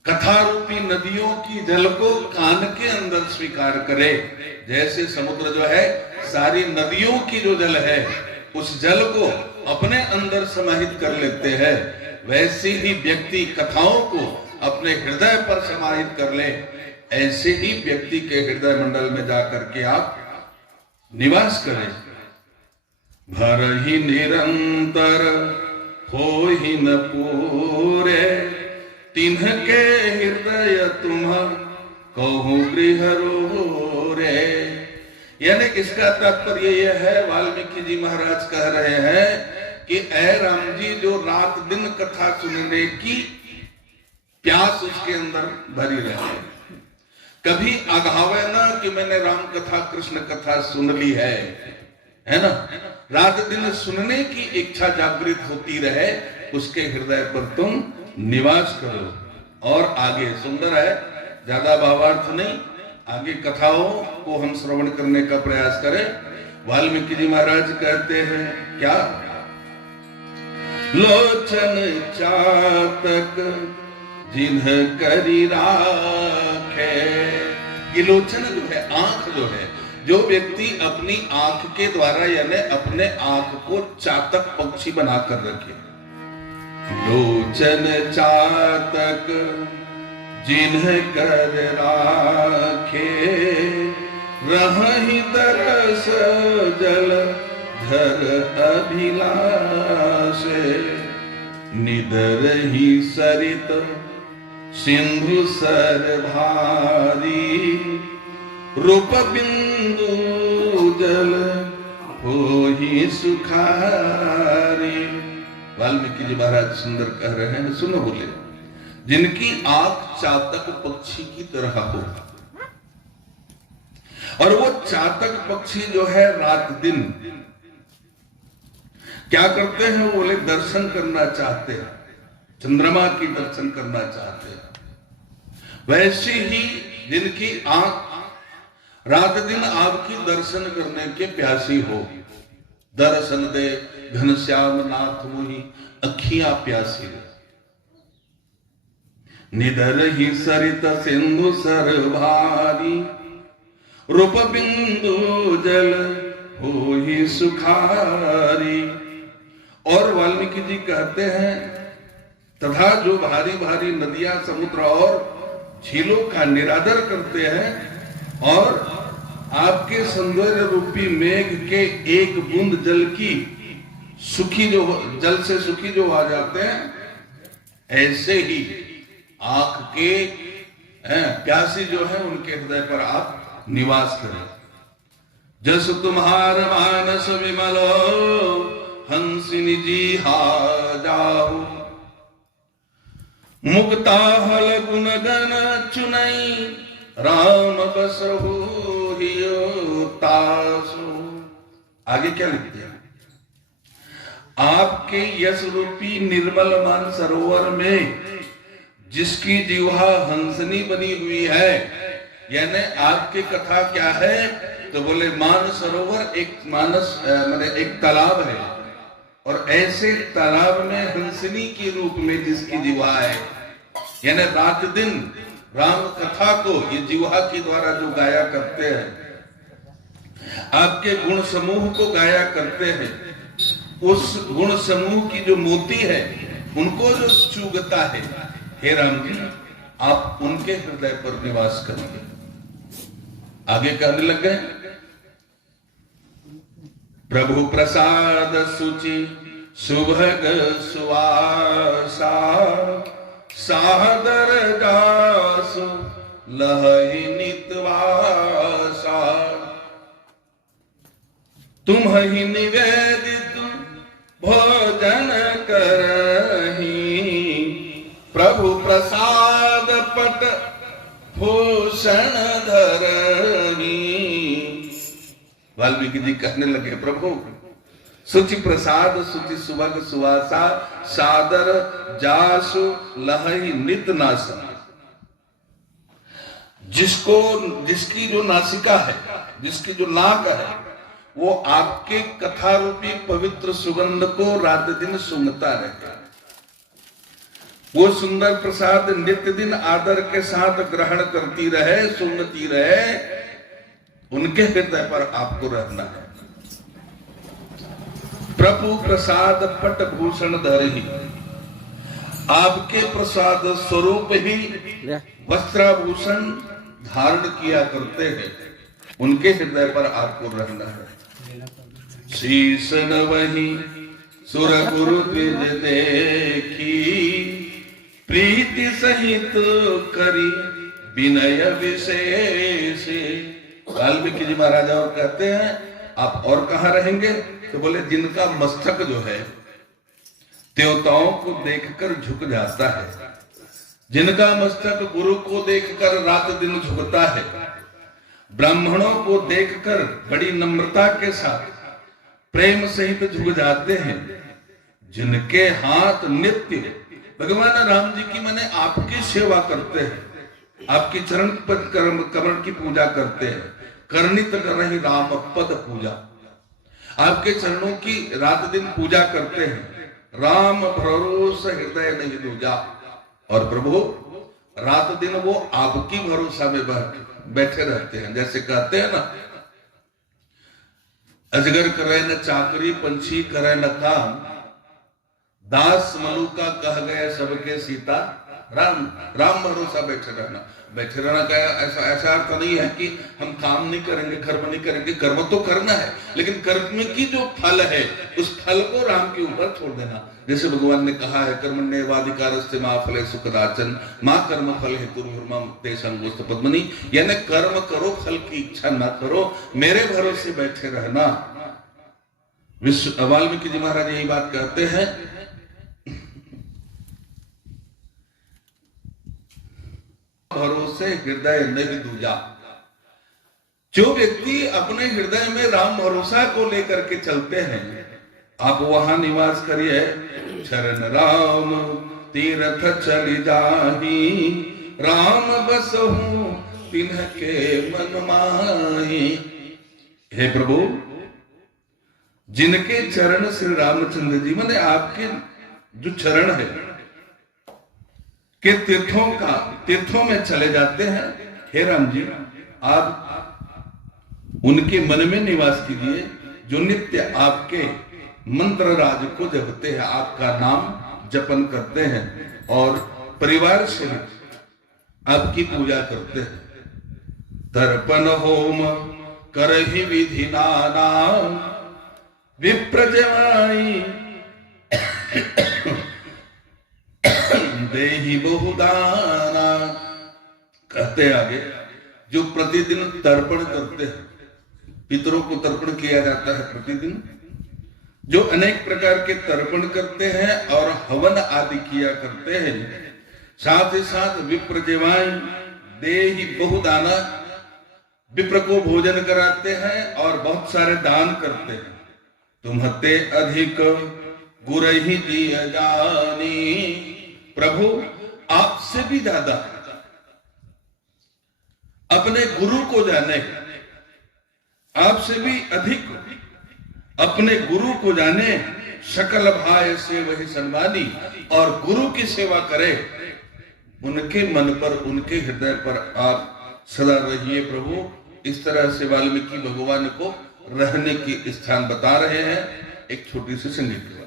कथा रूपी नदियों की जल को कान के अंदर स्वीकार करे जैसे समुद्र जो है सारी नदियों की जो जल है उस जल को अपने अंदर समाहित कर लेते हैं वैसे ही व्यक्ति कथाओं को अपने हृदय पर समाहित कर ले। ऐसे ही व्यक्ति के हृदय मंडल में जाकर के आप निवास करें। भर ही निरंतर हो ही न पूरे तिन्हके हृदय तुम कहूं गृह रो रे। यानी इसका तात्पर्य यह है वाल्मीकि जी महाराज कह रहे हैं कि ऐ राम जी जो रात दिन कथा सुनने की प्यास उसके अंदर भरी रहे कभी अघावे ना कि मैंने राम कथा कृष्ण कथा सुन ली है ना। रात दिन सुनने की इच्छा जागृत होती रहे, उसके हृदय पर तुम निवास करो। और आगे सुंदर है, ज्यादा भावार्थ नहीं, आगे कथाओं को हम श्रवण करने का प्रयास करें। वाल्मीकि जी महाराज कहते हैं क्या, लोचन चातक जिन्ह करी राखे। ये लोचन जो है, आंख जो है, जो व्यक्ति अपनी आंख के द्वारा यानी अपने आंख को चातक पक्षी बनाकर रखे। लोचन चातक जिन्ह कर राखे, रहि तरस जल धर अभिलाषे। निदरहि सरित सिंधु सर भारी, रूप बिंदु जल होहि सुखारी। वाल्मीकि जी महाराज सुंदर कह रहे हैं, सुनो बोले, जिनकी आंख चातक पक्षी की तरह हो, और वो चातक पक्षी जो है रात दिन क्या करते हैं, वो बोले दर्शन करना चाहते हैं, चंद्रमा की दर्शन करना चाहते हैं। वैसे ही जिनकी आंख रात दिन आपकी दर्शन करने के प्यासी हो, दर्शन दे घनश्याम नाथ मोहि अखियां प्यासी हो। निधर ही सरित सिंधु सर भारी, रूप बिंदु जल होहि सुखारी। और वाल्मीकि जी कहते हैं, तथा जो भारी भारी नदियां समुद्र और झीलों का निरादर करते हैं और आपके सौंदर्य रूपी मेघ के एक बूंद जल की सुखी जो जल से सुखी जो आ जाते हैं, ऐसे ही आंख के प्यासी जो है उनके हृदय पर आप निवास करें। जस तुम्हार मानस विमलो, हंसिनी जी हा जाओ। मुक्ता हल गुण गण चुनई, राम बसहु हियो तासु। आगे क्या लिखते हैं, आपके यश रूपी निर्मल मान सरोवर में जिसकी जिह्वा हंसनी बनी हुई है, यानी आपकी कथा क्या है, तो बोले मान सरोवर एक मानस माने एक तालाब है, और ऐसे तालाब में हंसनी के रूप में जिसकी जिह्वा है, यानी रात दिन राम कथा को ये जिह्वा के द्वारा जो गाया करते हैं, आपके गुण समूह को गाया करते हैं, उस गुण समूह की जो मोती है उनको जो चुगता है, हे राम जी आप उनके हृदय पर निवास करेंगे। आगे कहने लग गए, प्रभु प्रसाद सुचि सुभग सुवासा, सादर दास लहई नितवासा। तुम ही निवेदित भोजन करही, प्रभु प्रसाद पट भूषण धरही। वाल्मीकि जी कहने लगे, प्रभु सुचि प्रसाद सुचि सुभग सुवासा, सादर जासु लहई नित नासन। जिसकी जो नासिका है, जिसकी जो नाक है, वो आपके कथा रूपी पवित्र सुगंध को रात दिन सूंघता रहता है। वो सुंदर प्रसाद नित्य दिन आदर के साथ ग्रहण करती रहे, सूंघती रहे, उनके हृदय पर आपको रहना है। प्रभु प्रसाद पट भूषण धरहि, आपके प्रसाद स्वरूप ही वस्त्राभूषण धारण किया करते हैं, उनके हृदय पर आपको रहना है। शीश नवहि सुर गुरु द्विज देखी, प्रीति सहित करी विनय विशेष। वाल्मीकि जी महाराज और कहते हैं, आप और कहां रहेंगे, तो बोले जिनका मस्तक जो है देवताओं को देखकर झुक जाता है, जिनका मस्तक गुरु को देखकर रात दिन झुकता है, ब्राह्मणों को देखकर बड़ी नम्रता के साथ प्रेम सहित झुक जाते हैं, जिनके हाथ नित्य भगवान राम जी की मैंने आपकी सेवा करते हैं, आपकी चरण पद कमल की पूजा करते हैं, कर्णित कर रही राम पद पूजा, आपके चरणों की रात दिन पूजा करते हैं, राम भरोसा हृदय नहीं दूजा। और प्रभु रात दिन वो आपकी भरोसा में बैठे रहते हैं। जैसे कहते हैं ना, अजगर करे न चाकरी, पंछी करे न काम, दास मलुका कह गए सबके सीता राम। राम भरोसा बैठे रहना का ऐसा अर्थ नहीं है कि हम काम नहीं करेंगे, कर्म नहीं करेंगे। कर्म तो करना है, लेकिन कर्म की जो फल है उस फल को राम के ऊपर छोड़ देना। जैसे भगवान ने कहा है, कर्मण्येवाधिकारस्ते मा फले सुखदाचन मा कर्म फल हेतुर्भुर्मा तेषां पद्मनि, यानी कर्म करो, फल की इच्छा ना करो, मेरे भरोसे बैठे रहना। वाल्मीकि जी महाराज यही बात कहते हैं, भरोसे हृदय नहीं दूजा। जो व्यक्ति अपने हृदय में राम भरोसा को लेकर के चलते हैं, आप वहां निवास करिए। शरण राम तीर्थ चली जाही, राम बसहु तिन्हके मन माही। हे प्रभु, जिनके चरण श्री रामचंद्र जी मैंने आपके जो चरण है के तीर्थों में चले जाते हैं, हे राम जी आप उनके मन में निवास कीजिए, जो नित्य आपके मंत्र राज को जपते हैं, आपका नाम जपन करते हैं और परिवार से आपकी पूजा करते हैं। तर्पण होम करहि विधि नाना, विप्रजवाई देहि बहुदाना। कहते आगे, जो प्रतिदिन तर्पण करते हैं, पितरों को तर्पण किया जाता है प्रतिदिन, जो अनेक प्रकार के तर्पण करते हैं और हवन आदि किया करते हैं, साथ ही साथ विप्रजेवाय देहि बहुदाना, विप्र को भोजन कराते हैं और बहुत सारे दान करते हैं। तुम्हते अधिक गुरहि दिय जानी, प्रभु आपसे भी ज्यादा अपने गुरु को जाने, आपसे भी अधिक अपने गुरु को जाने, सकल भाय से वही सन्मानी, और गुरु की सेवा करे, उनके मन पर, उनके हृदय पर आप सदा रहिए प्रभु। इस तरह से वाल्मीकि भगवान को रहने की स्थान बता रहे हैं। एक छोटी सी संगीत की बात।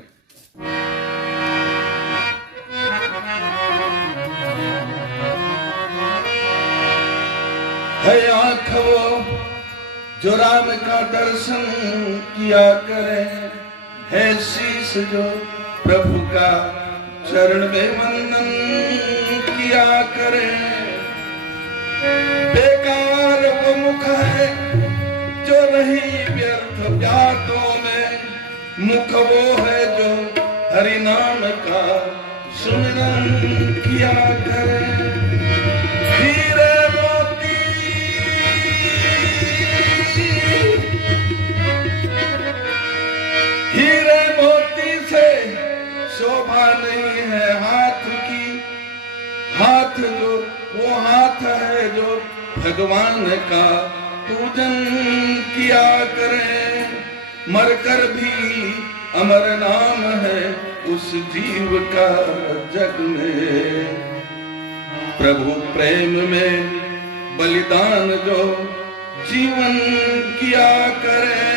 है आँख वो जो राम का दर्शन किया करे, है शीश जो प्रभु का चरण में वंदन किया करे। बेकार वो मुख है जो नहीं व्यर्थ बातों में, मुख वो है जो हरि नाम का सुमिरन किया करे। हीरे मोती से शोभा नहीं है हाथ की, हाथ जो वो हाथ है जो भगवान का पूजन किया करे। मरकर भी अमर नाम है उस जीव का जग में, प्रभु प्रेम में बलिदान जो जीवन किया करे।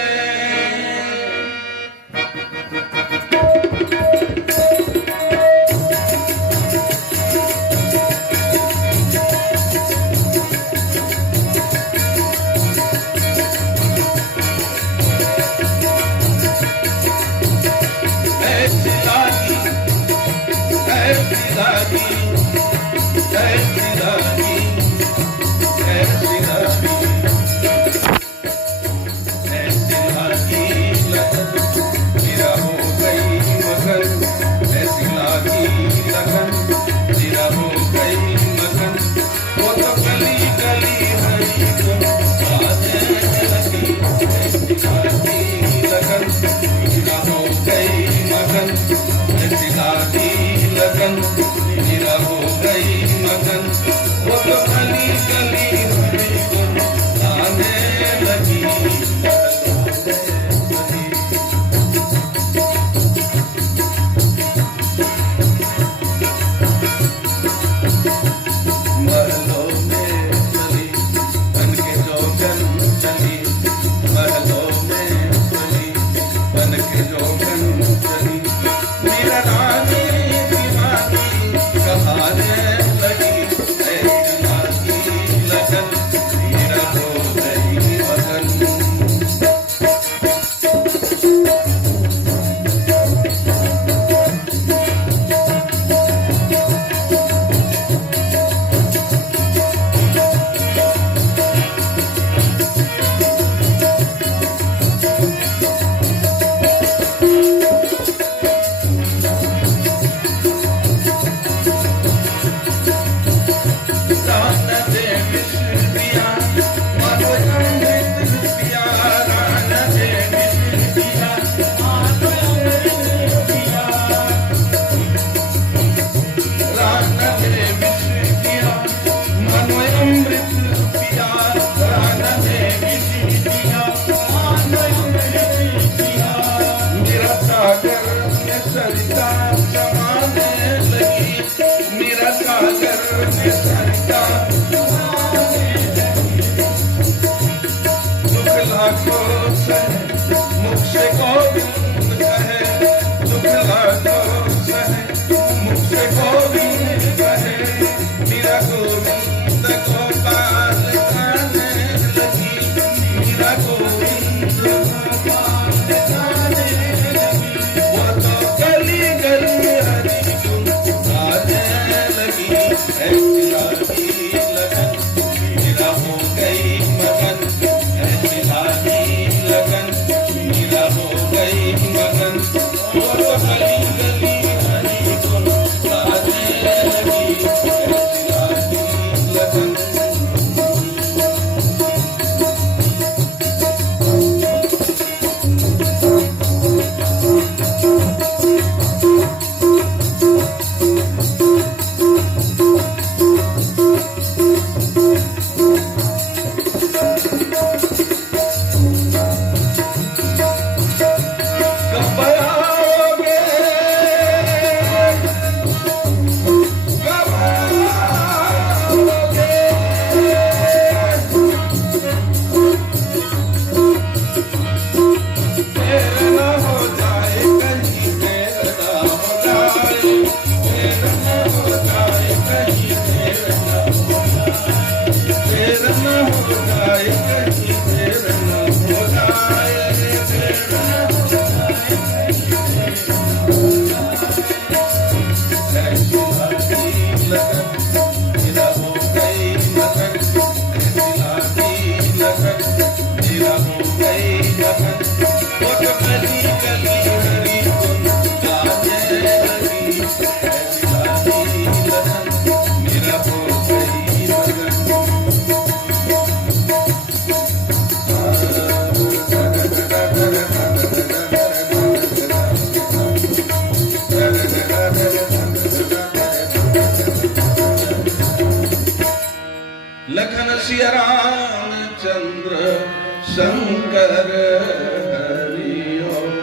शंकर हरि ओम।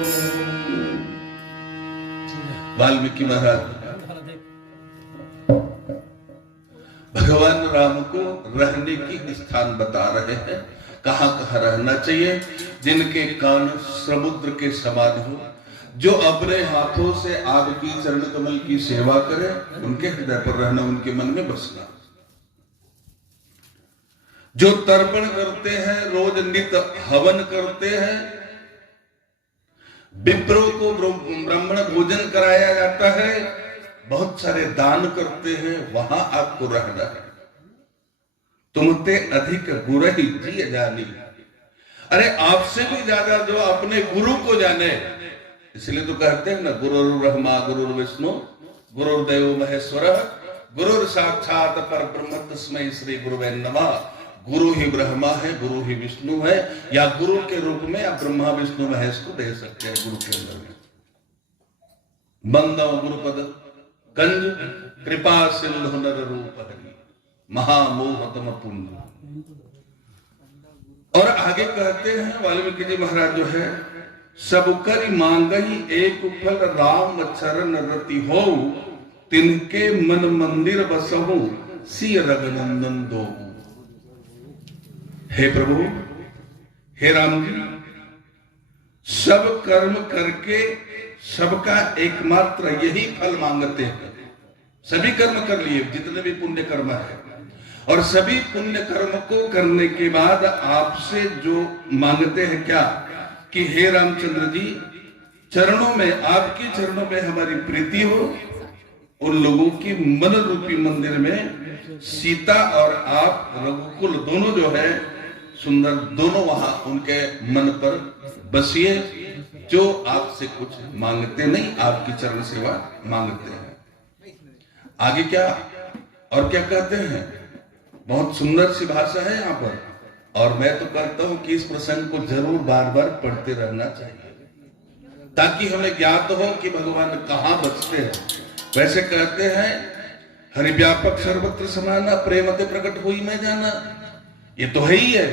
वाल्मीकि महाराज भगवान राम को रहने की स्थान बता रहे हैं, कहां कहां रहना चाहिए। जिनके कान समुद्र के समान हो, जो अपने हाथों से आपकी चरण कमल की सेवा करे, उनके हृदय पर रहना, उनके मन में बसना। जो तर्पण करते हैं, रोज नित हवन करते हैं, विप्रों को ब्राह्मण भोजन कराया जाता है, बहुत सारे दान करते हैं, वहां आपको रहना है। तुमते अधिक गुरहि जिय जानी। अरे आपसे भी ज्यादा जो अपने गुरु को जाने, इसलिए तो कहते हैं ना, गुरुर् ब्रह्मा गुरुर् विष्णु गुरुर्देव महेश्वरः गुरुर् साक्षात परब्रह्म तस्मै श्री गुरुवे नमः। गुरु ही ब्रह्मा है, गुरु ही विष्णु है, या गुरु के रूप में आप ब्रह्मा विष्णु महेश को दे सकते हैं। गुरु के अंदर में बंदव गुरुपद कंज कृपा सिंधु नर रूप हरि महामोहतम पुण्य। और आगे कहते हैं वाल्मीकि जी महाराज जो है, सब कर मांगही एक फल राम चरण रति हो, तिनके मन मंदिर बसहु सिय रघुनंदन दो। हे प्रभु, हे राम जी, सब कर्म करके सबका एकमात्र यही फल मांगते हैं। सभी कर्म कर लिए, जितने भी पुण्य कर्म है, और सभी पुण्य कर्म को करने के बाद आपसे जो मांगते हैं क्या, कि हे रामचंद्र जी, चरणों में, आपके चरणों में हमारी प्रीति हो। उन लोगों की मन रूपी मंदिर में सीता और आप रघुकुल दोनों जो है सुंदर, दोनों वहां उनके मन पर बसिए, जो आपसे कुछ मांगते नहीं, आपकी चरण सेवा मांगते हैं। आगे क्या और क्या कहते हैं, बहुत सुंदर सी भाषा है यहाँ पर, और मैं तो कहता हूं कि इस प्रसंग को जरूर बार बार पढ़ते रहना चाहिए, ताकि हमें ज्ञात हो कि भगवान कहाँ बसते हैं। वैसे कहते हैं, हरि व्यापक सर्वत्र समाना, प्रेमते प्रकट हुई मैं जाना, ये तो है ही है,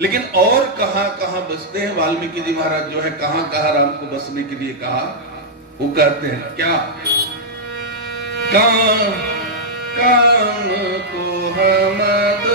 लेकिन और कहां कहां बसते हैं वाल्मीकि जी महाराज जो है, कहां कहां राम को बसने के लिए कहा, वो कहते हैं क्या, कान कान को हमद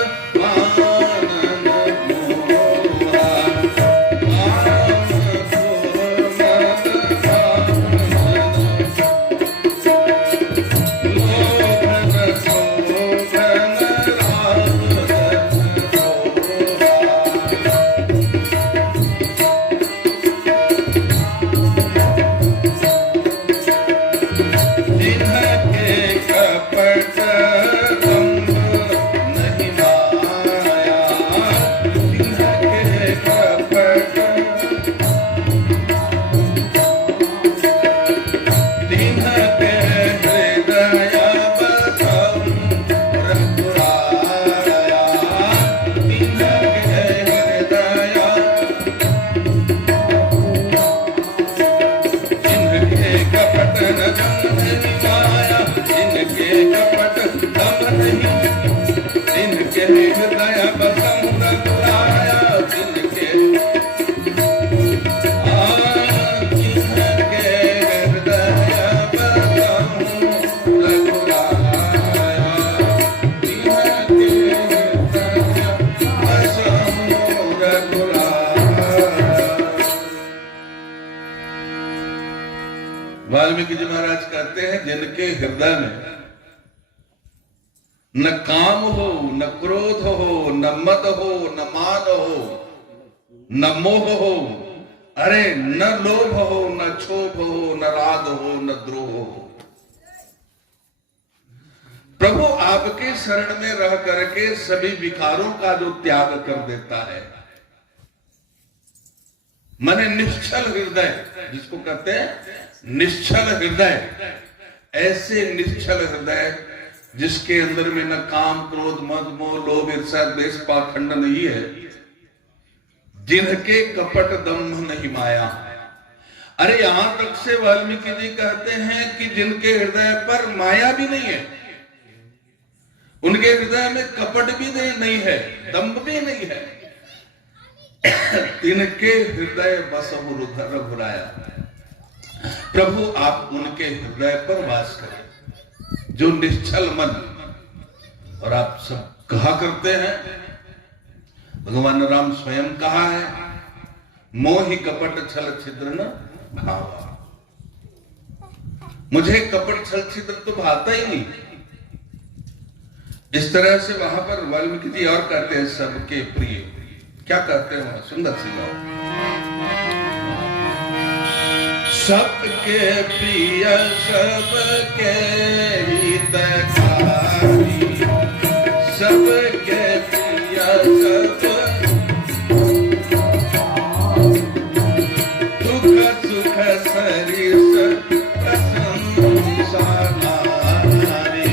वाल्मीकि जी महाराज कहते हैं, जिनके हृदय में न काम हो, न क्रोध हो, न मद हो, न मान हो, न मोह हो, अरे न लोभ हो, न क्षोभ हो, न राग हो, न द्रोह हो, प्रभु आपके शरण में रह करके सभी विकारों का जो त्याग कर देता है, माने निश्चल हृदय जिसको कहते हैं, निश्चल हृदय, ऐसे निश्चल हृदय जिसके अंदर में न काम क्रोध मद मोह लोभ ईर्ष्या द्वेष पाखंड नहीं है, जिनके कपट दम्भ नहीं माया। अरे यहां तक से वाल्मीकि जी कहते हैं कि जिनके हृदय पर माया भी नहीं है, उनके हृदय में कपट भी नहीं है, दम्भ भी नहीं है, तिनके हृदय बसहु रघुराया। प्रभु आप उनके हृदय पर वास करें जो निश्चल मन। और आप सब कहा करते हैं, भगवान राम स्वयं कहा है, मोहि कपट छल छिद्र न भावा। मुझे कपट छल छिद्र तो भाता ही नहीं। इस तरह से वहां पर वाल्मीकि जी और कहते हैं, सबके प्रिय। क्या कहते हैं? सुंदर सी बात, सबके प्रिय सबके हितकारी, सबके प्रिय सब दुख सुख सरिस प्रशंसा नारी।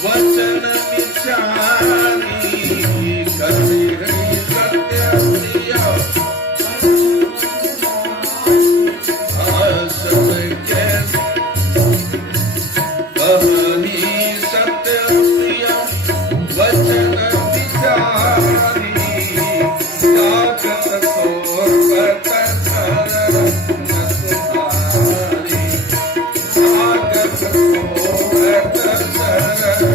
वचन विचारी कभी सत्य प्रिय, सबके कभी सत्य प्रिय वचन विचारी, ताकत सोर्पत शरण तुम्हारी, ताकत सोर्पत शरण।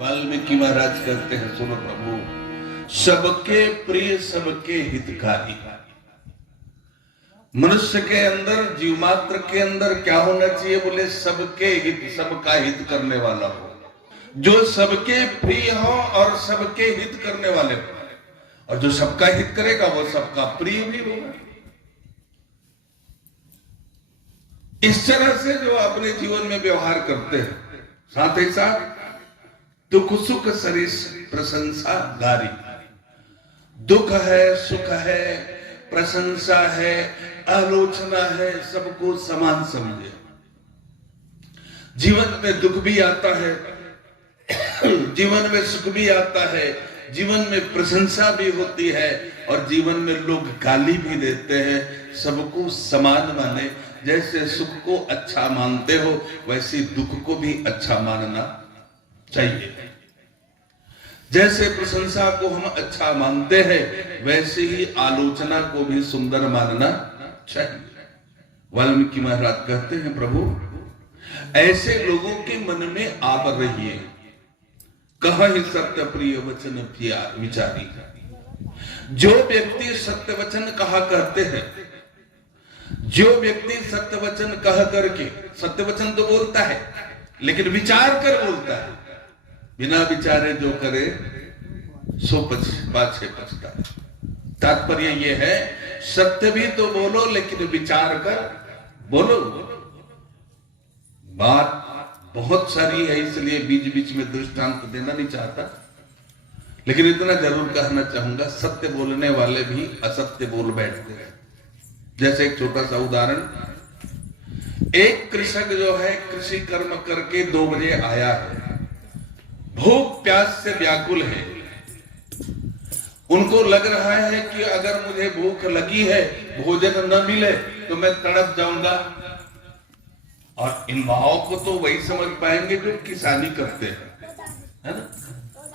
वाल्मीकि महाराज कहते हैं, सुनो प्रभु, सबके प्रिय सबके हितकारी। मनुष्य के अंदर, जीव मात्र के अंदर क्या होना चाहिए? बोले सबके हित, सबका हित करने वाला हो, जो सबके प्रिय हो और सबके हित करने वाले हो। और जो सबका हित करेगा वो सबका प्रिय भी होगा। इस तरह से जो अपने जीवन में व्यवहार करते हैं, साथ ही साथ दुख सुख सरिस प्रशंसा गारी। दुख है, सुख है, प्रशंसा है, आलोचना है, सबको समान समझे। जीवन में दुख भी आता है, जीवन में सुख भी आता है, जीवन में प्रशंसा भी होती है, और जीवन में लोग गाली भी देते हैं। सबको समान माने। जैसे सुख को अच्छा मानते हो वैसे दुख को भी अच्छा मानना चाहिए। जैसे प्रशंसा को हम अच्छा मानते हैं वैसे ही आलोचना को भी सुंदर मानना चाहिए। वाल्मीकि महाराज कहते हैं, प्रभु ऐसे लोगों के मन में आप रहिए। कहि सत्य प्रिय वचन विचारी। जो व्यक्ति सत्य वचन कहा करते हैं, जो व्यक्ति सत्य वचन कह करके, सत्य वचन तो बोलता है लेकिन विचार कर बोलता है, बिना विचारे जो करे सो पाछे पछताए। तात्पर्य ये है, सत्य भी तो बोलो लेकिन विचार कर बोलो। बात बहुत सारी है, इसलिए बीच बीच में दृष्टांत देना नहीं चाहता, लेकिन इतना जरूर कहना चाहूंगा, सत्य बोलने वाले भी असत्य बोल बैठते हैं। जैसे एक छोटा सा उदाहरण, एक कृषक जो है कृषि कर्म करके 2 बजे आया है, भूख प्यास से व्याकुल है। उनको लग रहा है कि अगर मुझे भूख लगी है, भोजन न मिले तो मैं तड़प जाऊंगा। और इन भावों को तो वही समझ पाएंगे जो किसानी करते हैं, है ना।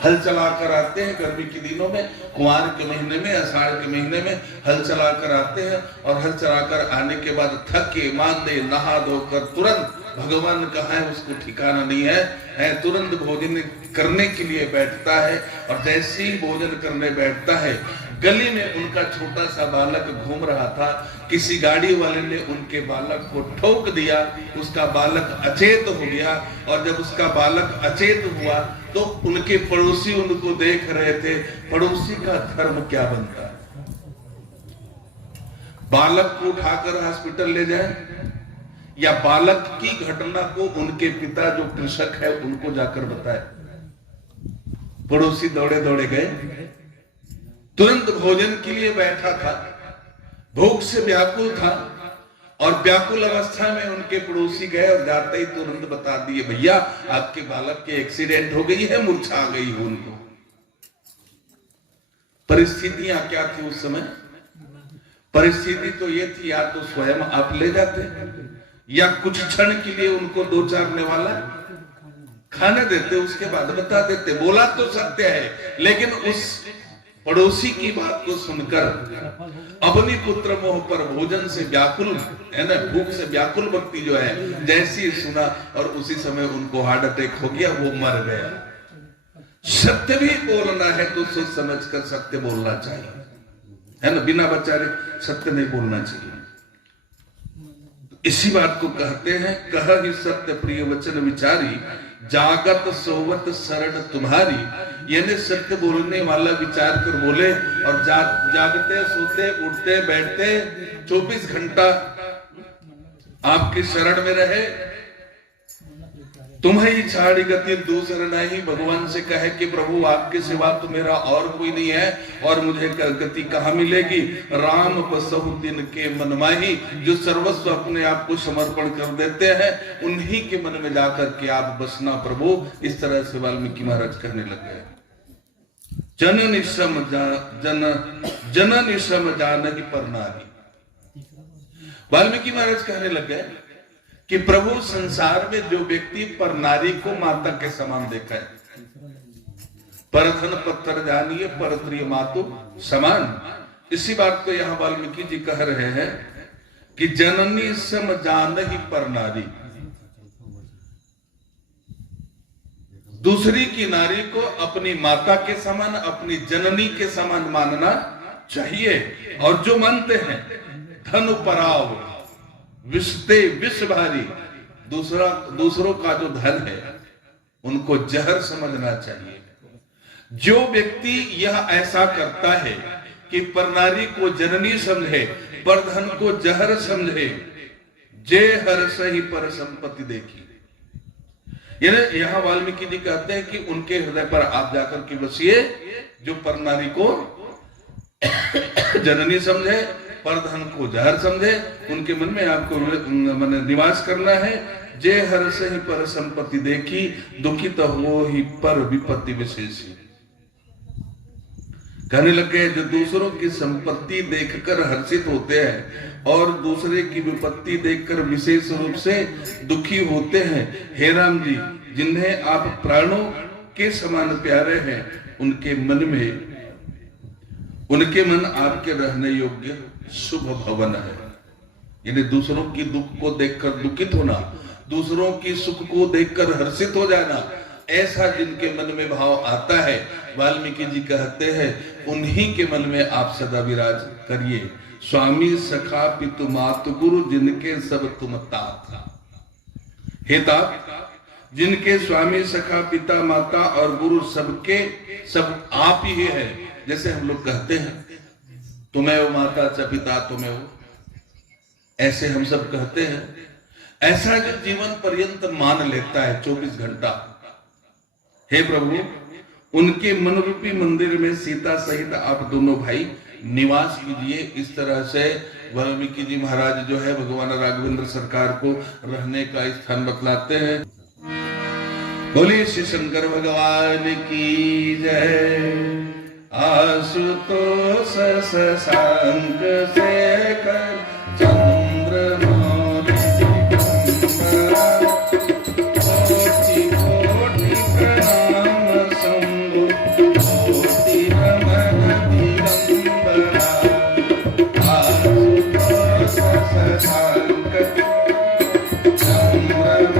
हल चलाकर आते हैं गर्मी के दिनों में, कुंवार के महीने में, आषाढ़ के महीने में हल चलाकर आते हैं, और हल चलाकर आने के बाद थके मांदे नहा धोकर तुरंत भगवान कहाँ है उसको ठिकाना नहीं है। तुरंत भोजन करने के लिए बैठता है और जैसे ही भोजन करने बैठता है, गली में उनका छोटा सा बालक घूम रहा था, किसी गाड़ी वाले ने उनके बालक को ठोक दिया, उसका बालक अचेत हो गया। और जब उसका बालक अचेत हुआ तो उनके पड़ोसी उनको देख रहे थे। पड़ोसी का धर्म क्या बनता है? बालक को उठाकर हॉस्पिटल ले जाए या बालक की घटना को उनके पिता जो कृषक है उनको जाकर बताए? पड़ोसी दौड़े दौड़े गए, तुरंत भोजन के लिए बैठा था, भूख से व्याकुल था और व्याकुल अवस्था में उनके पड़ोसी गए और जाते ही तुरंत बता दिए, भैया आपके बालक के एक्सीडेंट हो गई है, मूर्छा आ गई है उनको। परिस्थितियां क्या थी उस समय? परिस्थिति तो ये थी, या तो स्वयं आप ले जाते या कुछ क्षण के लिए उनको दो चार निवाला खाने देते, उसके बाद बता देते। बोला तो सत्य है, लेकिन उस पड़ोसी की बात को सुनकर अपनी पुत्र मोह पर भोजन से व्याकुल है ना, भूख से व्याकुल व्यक्ति जो है, जैसे ही सुना और उसी समय उनको हार्ट अटैक हो गया, वो मर गया। सत्य भी बोलना है तो सोच समझ कर सत्य बोलना चाहिए, है ना, बिना बचारे सत्य नहीं बोलना चाहिए। इसी बात को कहते हैं, कह ही सत्य प्रिय वचन विचारी, जागत सोवत शरण तुम्हारी। यानी सत्य बोलने वाला विचार कर बोले और जागते सोते उठते बैठते 24 घंटा आपकी शरण में रहे। तुम्हें छाड़ी गति दूसरा नहीं, भगवान से कहे कि प्रभु आपके सिवा तो मेरा और कोई नहीं है और मुझे गति कहाँ मिलेगी। राम बसहु दिन के मन माही, जो सर्वस्व अपने आप को समर्पण कर देते हैं उन्हीं के मन में जाकर के आप बसना प्रभु। इस तरह से वाल्मीकि महाराज कहने लग गए। जननी सम जानहि पर नारी। वाल्मीकि महाराज कहने लग गए कि प्रभु संसार में जो व्यक्ति पर नारी को माता के समान देखा है, पर धन पत्थर जानिए पर प्रिय मातु समान। इसी बात को यहाँ वाल्मीकि जी कह रहे हैं कि जननी सम जानहि पर नारी। दूसरी की नारी को अपनी माता के समान, अपनी जननी के समान मानना चाहिए। और जो मानते हैं धन पराव विषते विष भारी, दूसरों का जो धन है उनको जहर समझना चाहिए। जो व्यक्ति यह ऐसा करता है कि पर नारी को जननी समझे, पर धन को जहर समझे, जे हर सही पर संपत्ति देखी। यानी यहाँ वाल्मीकि जी कहते हैं कि उनके हृदय पर आप जाकर के बसिए, जो पर नारी को जननी समझे, पर धन को जहर समझे, उनके मन में आपको निवास करना है। जे हर से ही पर संपत्ति देखी, दुखित हो ही पर विपत्ति विशेषी। कहने लगे जो दूसरों की संपत्ति देखकर हर्षित होते हैं और दूसरे की विपत्ति देखकर विशेष रूप से दुखी होते हैं, हे राम जी जिन्हें आप प्राणों के समान प्यारे हैं, उनके मन आपके रहने योग्य शुभ भवन है। यानी दूसरों की दुख को देखकर दुखित होना, दूसरों की सुख को देखकर हर्षित हो जाना, ऐसा जिनके मन में भाव आता है, वाल्मीकि जी कहते हैं उन्हीं के मन में आप सदा विराज करिए। स्वामी सखा पितु मातु गुरु जिनके सब तुम तात। हे तात, जिनके स्वामी सखा पिता माता और गुरु सबके सब आप ही है। जैसे हम लोग कहते हैं तुम्हें वो माता च पिता तुम्हें वो, ऐसे हम सब कहते हैं। ऐसा जो जीवन पर्यंत मान लेता है 24 घंटा, हे प्रभु उनके मन रूपी मंदिर में सीता सहित आप दोनों भाई निवास कीजिए। इस तरह से वाल्मीकि जी महाराज जो है भगवान राघवेंद्र सरकार को रहने का स्थान बतलाते हैं। बोलिए श्री शंकर भगवान की जय। आशुतोष शशांक शेखर चंद्र Thank you.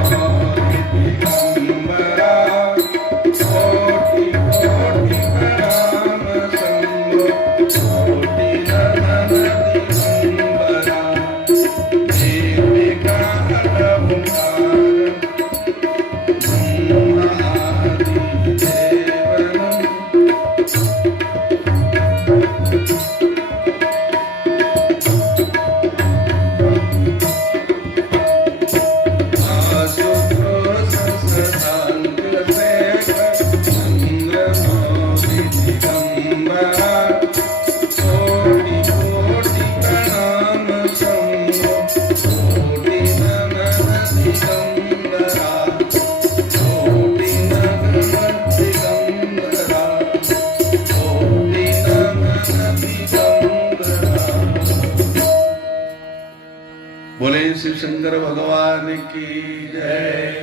शंकर भगवान की जय।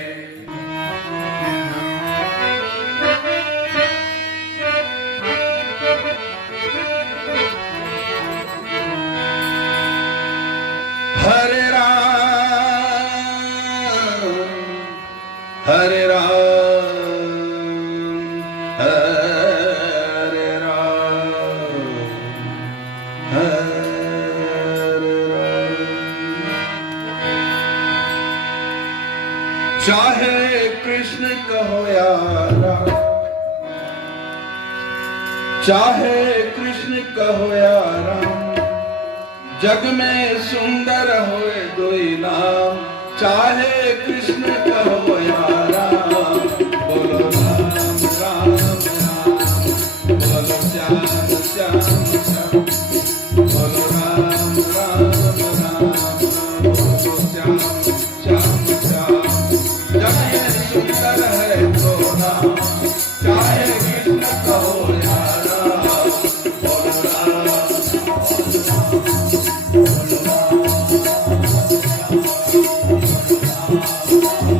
हरे राम हरे राम हरे राम हरे राम। चाहे कृष्ण कहो या राम, चाहे कृष्ण कहो या राम, जग में सुंदर होए दोई नाम। चाहे कृष्ण कहो या राम, बोलो राम राम राम, बोलो श्याम श्याम श्याम, बोलो राम राम राम, बोलो श्याम श्याम श्याम। जग में सुंदर है तो नाम, चाहे कृष्ण कहो या राम, बोलो राम Thank you.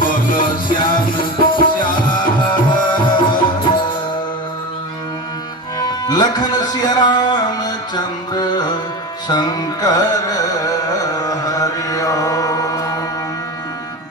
बोलो श्याम श्याम लखन सिया राम चंद्र शंकर